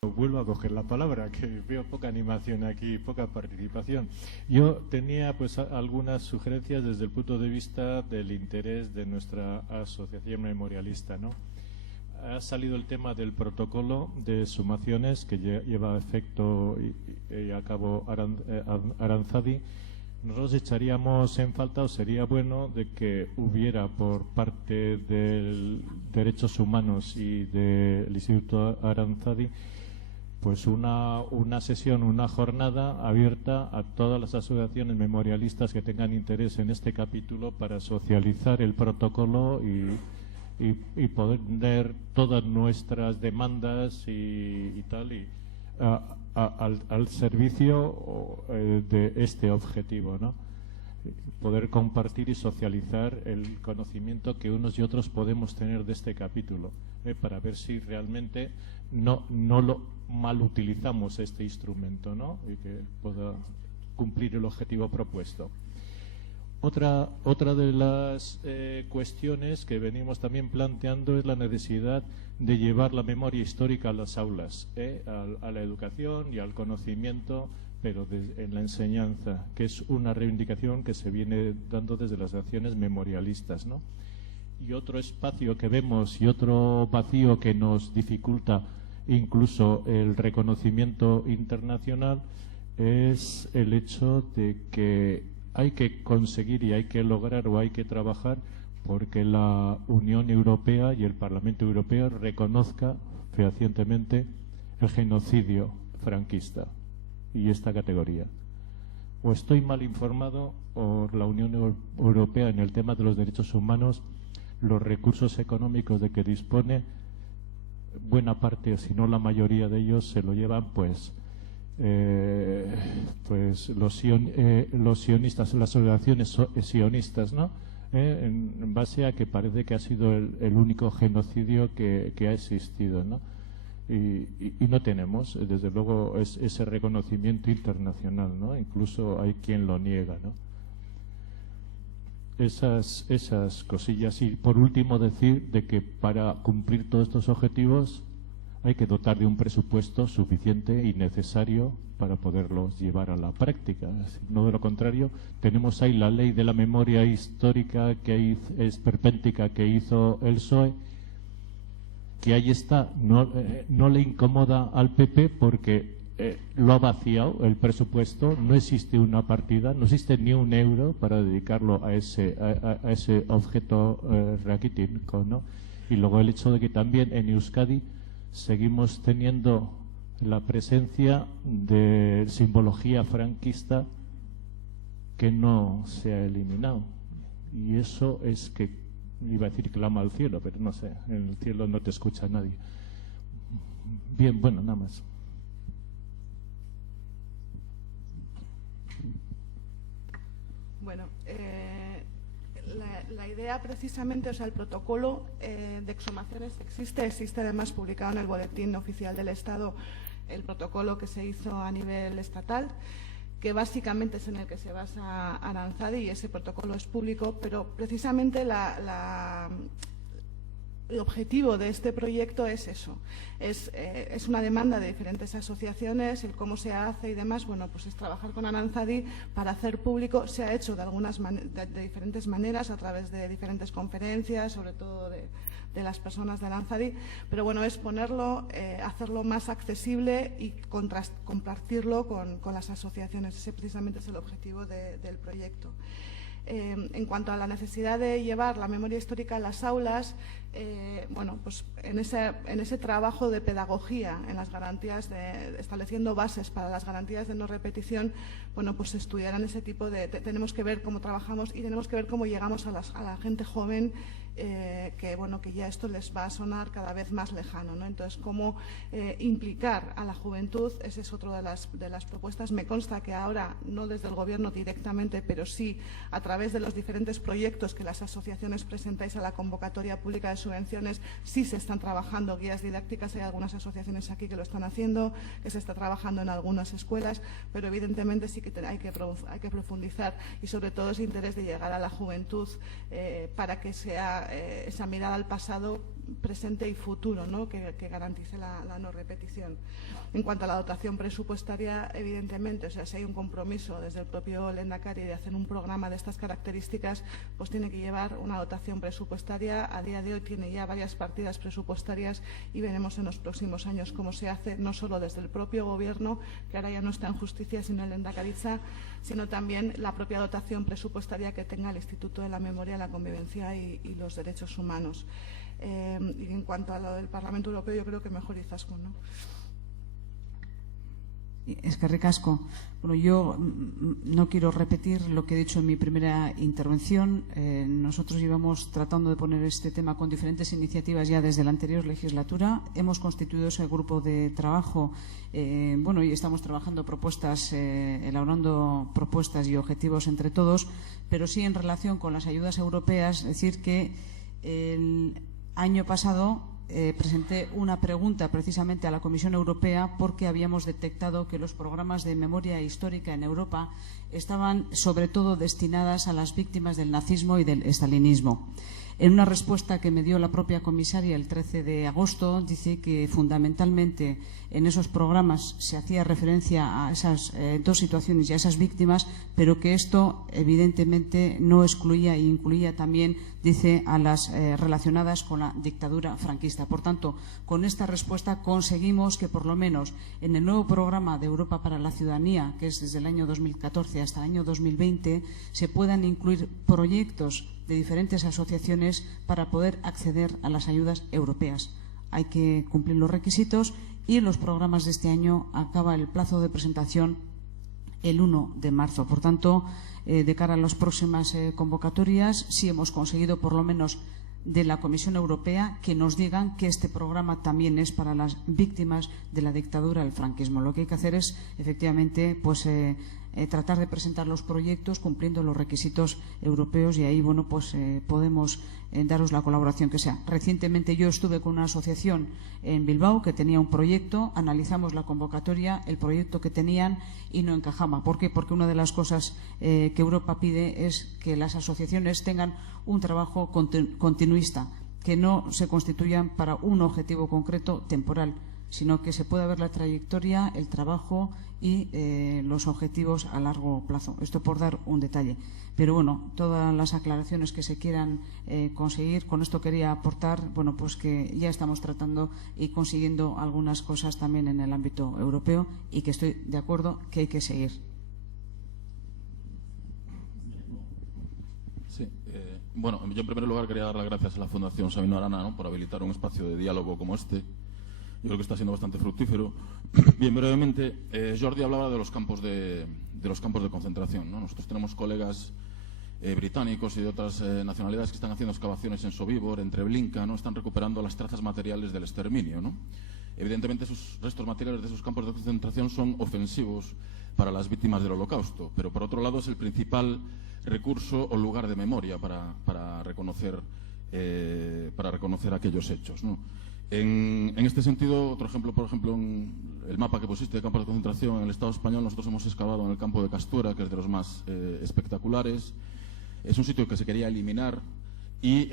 Vuelvo a coger la palabra, que veo poca animación aquí, poca participación. Yo tenía pues algunas sugerencias desde el punto de vista del interés de nuestra asociación memorialista, ¿no? Ha salido el tema del protocolo de sumaciones que lleva a efecto y a cabo Aranzadi. Nosotros echaríamos en falta, o sería bueno, de que hubiera por parte de Derechos Humanos y del Instituto Aranzadi pues una sesión, una jornada abierta a todas las asociaciones memorialistas que tengan interés en este capítulo para socializar el protocolo y poner todas nuestras demandas y tal al servicio de este objetivo, ¿no? Poder compartir y socializar el conocimiento que unos y otros podemos tener de este capítulo, para ver si realmente no lo mal utilizamos este instrumento, ¿no? Y que pueda cumplir el objetivo propuesto. Otra de las cuestiones que venimos también planteando es la necesidad de llevar la memoria histórica a las aulas, a la educación y al conocimiento, pero en la enseñanza, que es una reivindicación que se viene dando desde las acciones memorialistas, ¿no? Y otro espacio que vemos y otro vacío que nos dificulta incluso el reconocimiento internacional es el hecho de que hay que conseguir y hay que lograr o hay que trabajar porque la Unión Europea y el Parlamento Europeo reconozca fehacientemente el genocidio franquista y esta categoría. O estoy mal informado o la Unión Europea en el tema de los derechos humanos, los recursos económicos de que dispone, buena parte, si no la mayoría de ellos, se lo llevan pues los sionistas, las organizaciones sionistas, ¿no? En base a que parece que ha sido el único genocidio que ha existido, ¿no? Y no tenemos, desde luego, ese reconocimiento internacional, ¿no? Incluso hay quien lo niega, ¿no? Esas cosillas. Y por último decir de que para cumplir todos estos objetivos hay que dotar de un presupuesto suficiente y necesario para poderlos llevar a la práctica. No de lo contrario, tenemos ahí la ley de la memoria histórica que es esperpéntica que hizo el PSOE, que ahí está, no le incomoda al PP porque lo ha vaciado el presupuesto, no existe una partida, no existe ni un euro para dedicarlo a ese objeto raquítico, ¿no? Y luego el hecho de que también en Euskadi seguimos teniendo la presencia de simbología franquista que no se ha eliminado. Y eso es que, iba a decir clama al cielo, pero no sé, en el cielo no te escucha nadie. Bien, bueno, nada más. Bueno, la idea precisamente, o sea, el protocolo de exhumaciones existe además publicado en el Boletín Oficial del Estado, el protocolo que se hizo a nivel estatal, que básicamente es en el que se basa Aranzadi, y ese protocolo es público, pero precisamente el objetivo de este proyecto es eso, es una demanda de diferentes asociaciones, el cómo se hace y demás, bueno, pues es trabajar con Aranzadi para hacer público. Se ha hecho de diferentes maneras, a través de diferentes conferencias, sobre todo de las personas de Aranzadi, pero bueno, es ponerlo, hacerlo más accesible y compartirlo con las asociaciones. Ese precisamente es el objetivo del proyecto. En cuanto a la necesidad de llevar la memoria histórica a las aulas, bueno, pues en ese trabajo de pedagogía, en las garantías estableciendo bases para las garantías de no repetición, bueno, pues estudiarán ese tipo tenemos que ver cómo trabajamos y tenemos que ver cómo llegamos a la gente joven, que bueno, que ya esto les va a sonar cada vez más lejano, ¿no? Entonces, cómo implicar a la juventud, esa es otra de las propuestas. Me consta que ahora, no desde el Gobierno directamente, pero sí a través de los diferentes proyectos que las asociaciones presentáis a la convocatoria pública de subvenciones, sí se están trabajando guías didácticas. Hay algunas asociaciones aquí que lo están haciendo, que se está trabajando en algunas escuelas, pero evidentemente sí que hay que profundizar, y sobre todo ese interés de llegar a la juventud para que sea esa mirada al pasado, presente y futuro, ¿no? que garantice la no repetición. En cuanto a la dotación presupuestaria, evidentemente, o sea, si hay un compromiso desde el propio Lehendakari de hacer un programa de estas características, pues tiene que llevar una dotación presupuestaria. A día de hoy tiene ya varias partidas presupuestarias y veremos en los próximos años cómo se hace, no solo desde el propio Gobierno, que ahora ya no está en justicia, sino en Lehendakaritza, sino también la propia dotación presupuestaria que tenga el Instituto de la Memoria, la Convivencia y los Derechos Humanos. Y en cuanto a lo del Parlamento Europeo, yo creo que mejor Izaskun, ¿no? Es que ricasco. Bueno, yo no quiero repetir lo que he dicho en mi primera intervención. Nosotros llevamos tratando de poner este tema con diferentes iniciativas ya desde la anterior legislatura. Hemos constituido ese grupo de trabajo, y estamos trabajando propuestas, elaborando propuestas y objetivos entre todos, pero sí en relación con las ayudas europeas, decir que el año pasado presenté una pregunta precisamente a la Comisión Europea porque habíamos detectado que los programas de memoria histórica en Europa estaban sobre todo destinadas a las víctimas del nazismo y del estalinismo. En una respuesta que me dio la propia comisaria el 13 de agosto, dice que fundamentalmente en esos programas se hacía referencia a esas dos situaciones y a esas víctimas, pero que esto evidentemente no excluía e incluía también, dice, a las relacionadas con la dictadura franquista. Por tanto, con esta respuesta conseguimos que por lo menos en el nuevo programa de Europa para la Ciudadanía, que es desde el año 2014 hasta el año 2020, se puedan incluir proyectos de diferentes asociaciones para poder acceder a las ayudas europeas. Hay que cumplir los requisitos y en los programas de este año acaba el plazo de presentación el 1 de marzo. Por tanto, de cara a las próximas convocatorias, sí hemos conseguido por lo menos de la Comisión Europea que nos digan que este programa también es para las víctimas de la dictadura del franquismo. Lo que hay que hacer es, efectivamente, tratar de presentar los proyectos cumpliendo los requisitos europeos y ahí podemos daros la colaboración que sea. Recientemente yo estuve con una asociación en Bilbao que tenía un proyecto, analizamos la convocatoria, el proyecto que tenían y no encajaba. ¿Por qué? Porque una de las cosas que Europa pide es que las asociaciones tengan un trabajo continuista, que no se constituyan para un objetivo concreto temporal, sino que se pueda ver la trayectoria, el trabajo y los objetivos a largo plazo. Esto por dar un detalle. Pero bueno, todas las aclaraciones que se quieran conseguir, con esto quería aportar, que ya estamos tratando y consiguiendo algunas cosas también en el ámbito europeo y que estoy de acuerdo que hay que seguir. Sí, yo en primer lugar quería dar las gracias a la Fundación Sabino Arana, ¿no?, por habilitar un espacio de diálogo como este. Yo creo que está siendo bastante fructífero. Bien, brevemente, Jordi hablaba de los campos de concentración, ¿no? Nosotros tenemos colegas británicos y de otras nacionalidades que están haciendo excavaciones en Sobibor, en Treblinka, ¿no? Están recuperando las trazas materiales del exterminio, ¿no? Evidentemente, esos restos materiales de esos campos de concentración son ofensivos para las víctimas del Holocausto, pero por otro lado es el principal recurso o lugar de memoria para reconocer aquellos hechos, ¿no? En este sentido, otro ejemplo, por ejemplo, en el mapa que pusiste de campos de concentración en el Estado español, nosotros hemos excavado en el campo de Castuera, que es de los más espectaculares. Es un sitio que se quería eliminar y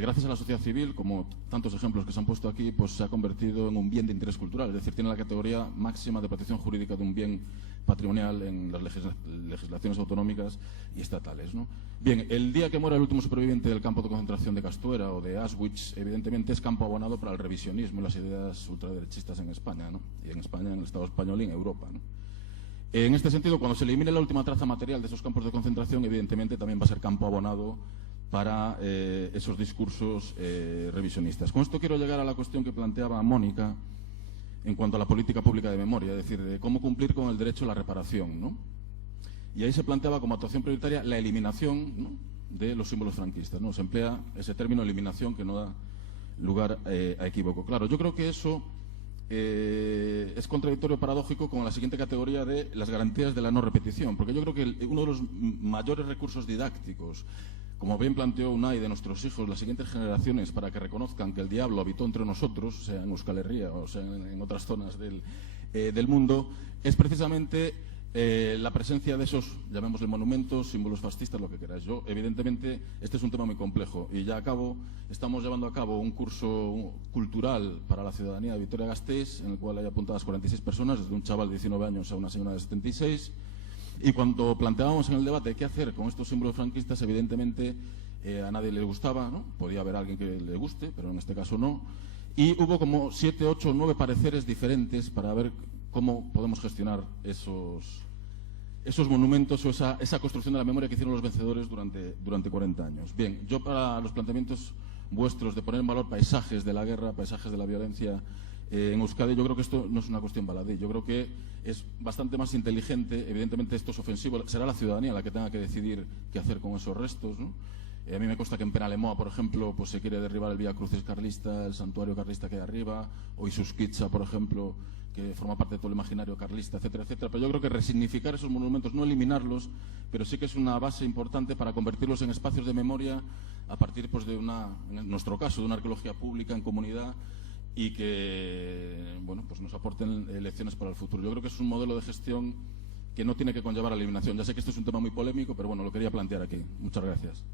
gracias a la sociedad civil, como tantos ejemplos que se han puesto aquí, pues se ha convertido en un bien de interés cultural, es decir, tiene la categoría máxima de protección jurídica de un bien patrimonial en las legislaciones autonómicas y estatales, ¿no? Bien, el día que muera el último superviviente del campo de concentración de Castuera o de Auschwitz, evidentemente es campo abonado para el revisionismo y las ideas ultraderechistas en España, ¿no? Y en España, en el Estado español y en Europa, ¿no? En este sentido, cuando se elimine la última traza material de esos campos de concentración, evidentemente también va a ser campo abonado para esos discursos revisionistas. Con esto quiero llegar a la cuestión que planteaba Mónica en cuanto a la política pública de memoria, es decir, de cómo cumplir con el derecho a la reparación, ¿no? Y ahí se planteaba como actuación prioritaria la eliminación, ¿no?, de los símbolos franquistas, ¿no? Se emplea ese término eliminación que no da lugar a equívoco. Claro, yo creo que eso es contradictorio, paradójico con la siguiente categoría de las garantías de la no repetición, porque yo creo que uno de los mayores recursos didácticos, como bien planteó Unai, de nuestros hijos, las siguientes generaciones, para que reconozcan que el diablo habitó entre nosotros, sea en Euskal Herria o sea en otras zonas del mundo, es precisamente La presencia de esos, llamémosle monumentos, símbolos fascistas, lo que queráis. Yo, evidentemente, este es un tema muy complejo y ya estamos llevando a cabo un curso cultural para la ciudadanía de Vitoria-Gasteiz, en el cual hay apuntadas 46 personas, desde un chaval de 19 años a una señora de 76. Y cuando planteábamos en el debate qué hacer con estos símbolos franquistas, evidentemente a nadie le gustaba, ¿no? Podía haber alguien que le guste, pero en este caso no. Y hubo como 7, 8, 9 pareceres diferentes para ver cómo podemos gestionar esos monumentos o esa construcción de la memoria que hicieron los vencedores durante 40 años. Bien, yo para los planteamientos vuestros de poner en valor paisajes de la guerra, paisajes de la violencia en Euskadi, yo creo que esto no es una cuestión baladí. Yo creo que es bastante más inteligente. Evidentemente esto es ofensivo. Será la ciudadanía la que tenga que decidir qué hacer con esos restos, ¿no? A mí me consta que en Penalemoa, por ejemplo, pues se quiere derribar el Vía Crucis carlista, el santuario carlista que hay arriba, o Isuskitza, por ejemplo, que forma parte de todo el imaginario carlista, etcétera, etcétera. Pero yo creo que resignificar esos monumentos, no eliminarlos, pero sí que es una base importante para convertirlos en espacios de memoria a partir, pues, en nuestro caso, de una arqueología pública en comunidad y que, bueno, pues nos aporten lecciones para el futuro. Yo creo que es un modelo de gestión que no tiene que conllevar a la eliminación. Ya sé que esto es un tema muy polémico, pero bueno, lo quería plantear aquí. Muchas gracias.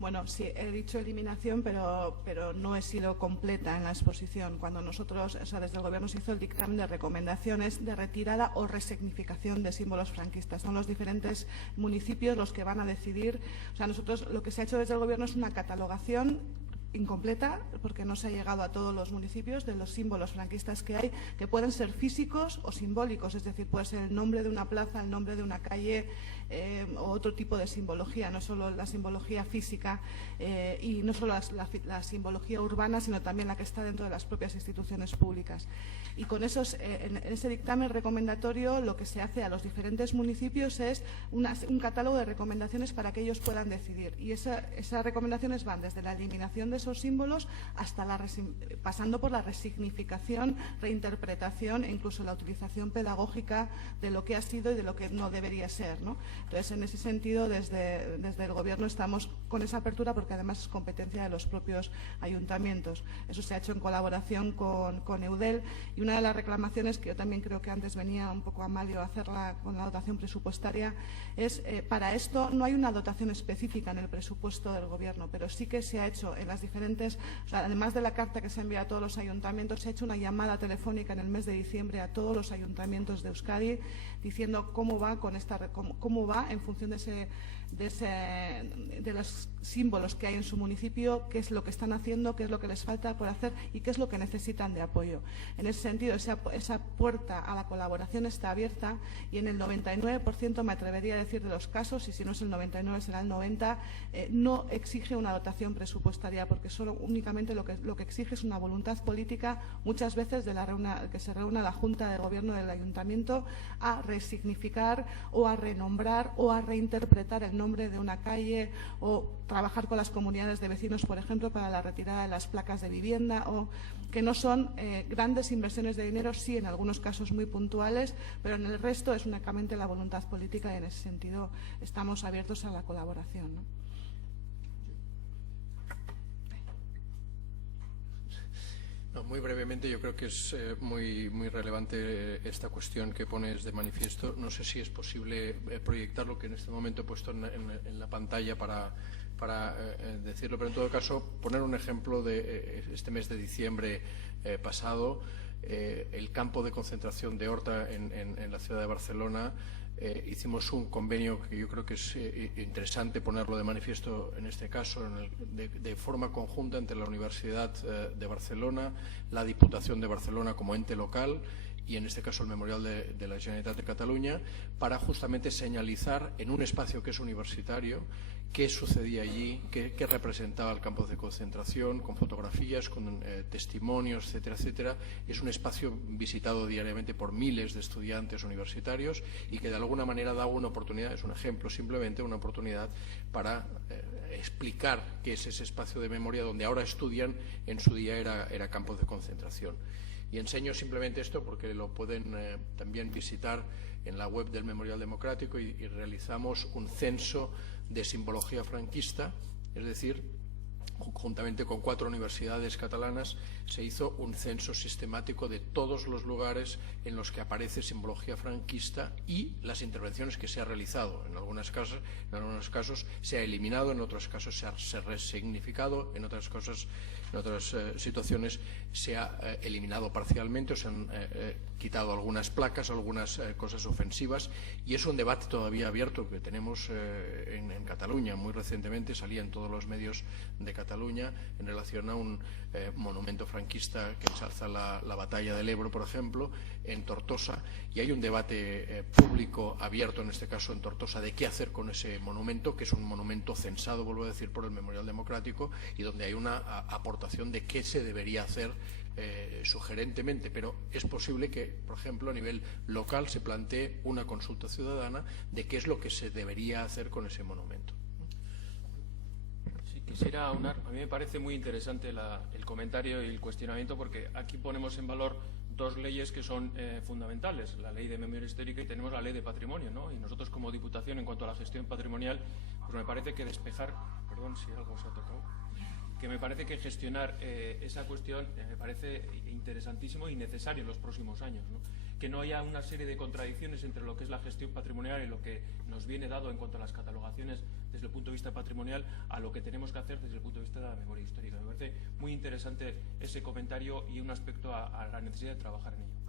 Bueno, sí, he dicho eliminación, pero no he sido completa en la exposición. Cuando nosotros, o sea, desde el Gobierno se hizo el dictamen de recomendaciones de retirada o resignificación de símbolos franquistas. Son los diferentes municipios los que van a decidir. O sea, nosotros lo que se ha hecho desde el Gobierno es una catalogación incompleta, porque no se ha llegado a todos los municipios, de los símbolos franquistas que hay, que pueden ser físicos o simbólicos, es decir, puede ser el nombre de una plaza, el nombre de una calle, o otro tipo de simbología, no solo la simbología física y no solo la simbología urbana, sino también la que está dentro de las propias instituciones públicas. Y con esos, en ese dictamen recomendatorio, lo que se hace a los diferentes municipios es un catálogo de recomendaciones para que ellos puedan decidir. Y esas recomendaciones van desde la eliminación de esos símbolos hasta pasando por la resignificación, reinterpretación e incluso la utilización pedagógica de lo que ha sido y de lo que no debería ser, ¿no? Entonces, en ese sentido, desde el Gobierno estamos con esa apertura, porque además es competencia de los propios ayuntamientos. Eso se ha hecho en colaboración con Eudel, y una de las reclamaciones, que yo también creo que antes venía un poco a Amalio a hacerla con la dotación presupuestaria, es para esto no hay una dotación específica en el presupuesto del Gobierno, pero sí que se ha hecho en las diferentes, o sea, además de la carta que se envía a todos los ayuntamientos, se ha hecho una llamada telefónica en el mes de diciembre a todos los ayuntamientos de Euskadi diciendo cómo va en función de los símbolos que hay en su municipio, qué es lo que están haciendo, qué es lo que les falta por hacer y qué es lo que necesitan de apoyo. En ese sentido, esa puerta a la colaboración está abierta, y en el 99%, me atrevería a decir, de los casos, y si no es el 99 será el 90, no exige una dotación presupuestaria, porque únicamente lo que exige es una voluntad política, muchas veces que se reúna la Junta de Gobierno del Ayuntamiento a resignificar o a renombrar o a reinterpretar el nombre de una calle, o trabajar con las comunidades de vecinos, por ejemplo, para la retirada de las placas de vivienda, o que no son grandes inversiones de dinero, sí, en algunos casos muy puntuales, pero en el resto es únicamente la voluntad política, y en ese sentido estamos abiertos a la colaboración, ¿no? No, muy brevemente, yo creo que es muy relevante esta cuestión que pones de manifiesto. No sé si es posible proyectar lo que en este momento he puesto en la pantalla para decirlo, pero en todo caso poner un ejemplo de este mes de diciembre pasado, el campo de concentración de Horta en la ciudad de Barcelona. Hicimos un convenio que yo creo que es interesante ponerlo de manifiesto en este caso, de forma conjunta entre la Universidad de Barcelona, la Diputación de Barcelona como ente local y en este caso el Memorial de la Generalitat de Cataluña, para justamente señalizar en un espacio que es universitario qué sucedía allí, qué representaba el campo de concentración, con fotografías, con testimonios, etcétera, etcétera. Es un espacio visitado diariamente por miles de estudiantes universitarios y que de alguna manera da una oportunidad, es un ejemplo simplemente, una oportunidad para explicar qué es ese espacio de memoria donde ahora estudian, en su día era campo de concentración. Y enseño simplemente esto porque lo pueden también visitar en la web del Memorial Democrático, y realizamos un censo de simbología franquista, es decir, juntamente con 4 universidades catalanas, se hizo un censo sistemático de todos los lugares en los que aparece simbología franquista y las intervenciones que se ha realizado. En algunos casos se ha eliminado, en otros casos se ha resignificado, en otras cosas, en otras situaciones se ha eliminado parcialmente o se han quitado algunas placas, algunas cosas ofensivas, y es un debate todavía abierto que tenemos en Cataluña. Muy recientemente salía en todos los medios de Cataluña en relación a un monumento franquista que ensalza la batalla del Ebro, por ejemplo, en Tortosa, y hay un debate público abierto, en este caso en Tortosa, de qué hacer con ese monumento, que es un monumento censado, vuelvo a decir, por el Memorial Democrático, y donde hay una aportación de qué se debería hacer sugerentemente, pero es posible que, por ejemplo, a nivel local se plantee una consulta ciudadana de qué es lo que se debería hacer con ese monumento. Sí, quisiera aunar. A mí me parece muy interesante el comentario y el cuestionamiento, porque aquí ponemos en valor 2 leyes que son fundamentales, la ley de memoria histórica y tenemos la ley de patrimonio, ¿no? Y nosotros como Diputación, en cuanto a la gestión patrimonial, pues me parece que despejar, perdón si algo se ha tocado, que me parece que gestionar esa cuestión me parece interesantísimo y necesario en los próximos años, ¿no? Que no haya una serie de contradicciones entre lo que es la gestión patrimonial y lo que nos viene dado en cuanto a las catalogaciones desde el punto de vista patrimonial a lo que tenemos que hacer desde el punto de vista de la memoria histórica. Me parece muy interesante ese comentario y un aspecto a la necesidad de trabajar en ello.